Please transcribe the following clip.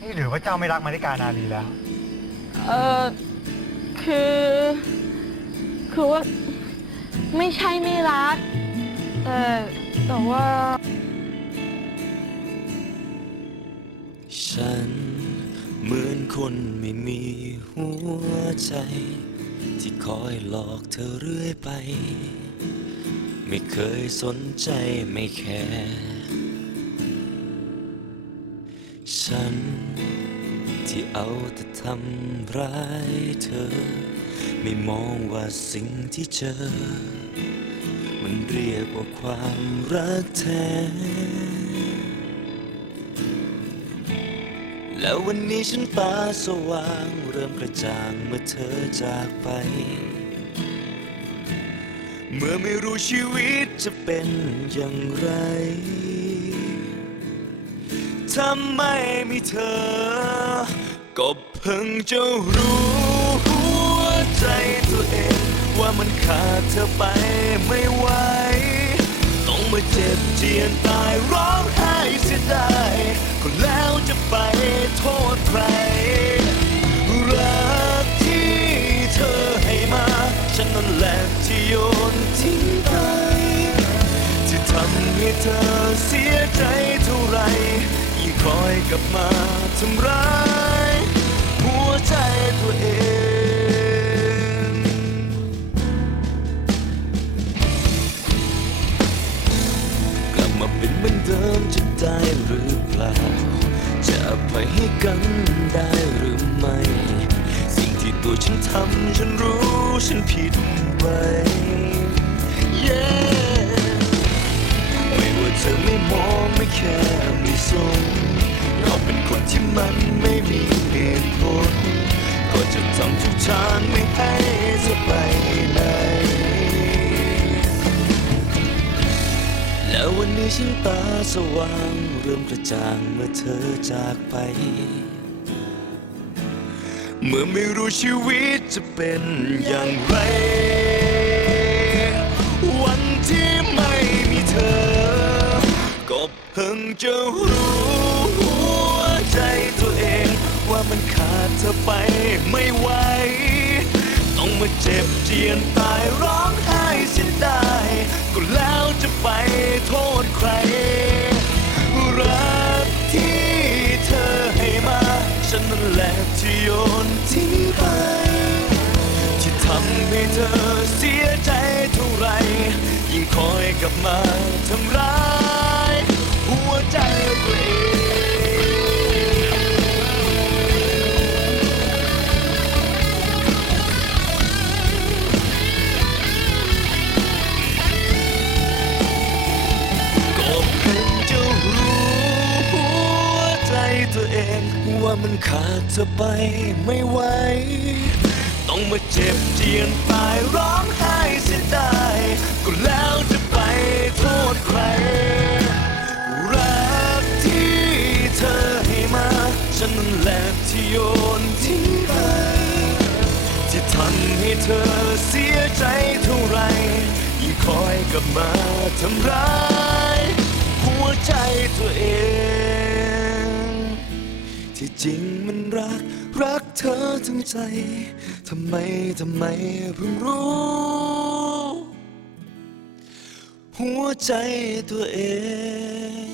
นี่หรือว่าเจ้าไม่รักมาริกานาลีแล้ว เออคือ คือว่า ไม่ใช่ไม่รัก แต่แต่ว่า ฉันเหมือนคนไม่มีหัวใจ ที่คอยหลอกเธอเรื่อยไป ไม่เคยสนใจไม่แคร์ ฉัน ที่เอาแต่ทำร้ายเธอ ไม่มองว่าสิ่งที่เจอ มันเรียกว่าความรักแท้ แล้ววันนี้ฉันตาสว่างเริ่มกระจ่างเมื่อเธอจากไป เมื่อไม่รู้ชีวิตจะเป็นอย่างไร ถ้าไม่มีเธอ ก็เพิ่งจะรู้หัวใจตัวเอง ว่ามันขาดเธอไปไม่ไหว ต้องมาเจ็บเจียนตายร้องไห้เสียดายก็แล้วจะไปโทษใคร รักที่เธอให้มา ฉันนั่นแหละที่โยนทิ้งไปที่ทำให้เธอเสียใจเท่าไร คอยกลับมาทำร้าย หัวใจตัวเองกลับมาเป็นเหมือนเดิมจะได้หรือเปล่า จะอภัยให้กันได้หรือไม่ สิ่งที่ตัวฉันทำฉันรู้ฉันผิดไป มันไม่มีเหตุผล ก็จะทำทุกทางไม่ให้เธอไปไหน แล้ววันนี้ฉันตาสว่างเริ่มกระจ่างเมื่อเธอจากไป เมื่อไม่รู้ชีวิตจะเป็นอย่างไร วันที่ไม่มีเธอ ก็เพิ่งจะรู้ ใจตัวเอง ว่ามันขาดเธอไปไม่ไหว ต้องมาเจ็บเจียนตายร้องไห้เสียดายก็แล้วจะไปโทษใคร รักที่เธอให้มา ฉันนั่นแหละที่โยนทิ้งไป ที่ทำให้เธอเสียใจเท่าไรยิ่งคอยกลับมาทำร้าย งว่ามันขาดเธอไปไม่ไหว ต้องมาเจ็บเจียนตายร้องไห้เสียดายก็แล้วจะไปโทษใคร รักที่เธอให้มา ฉันนั่นแหละที่โยนทิ้งไปที่ทำให้เธอเสียใจเท่าไรยิ่งคอยกลับมาทำร้าย หัวใจตัวเอง จริงมันรัก รักเธอทั้งใจ ทำไม ทำไมเพิ่งรู้ หัวใจตัวเอง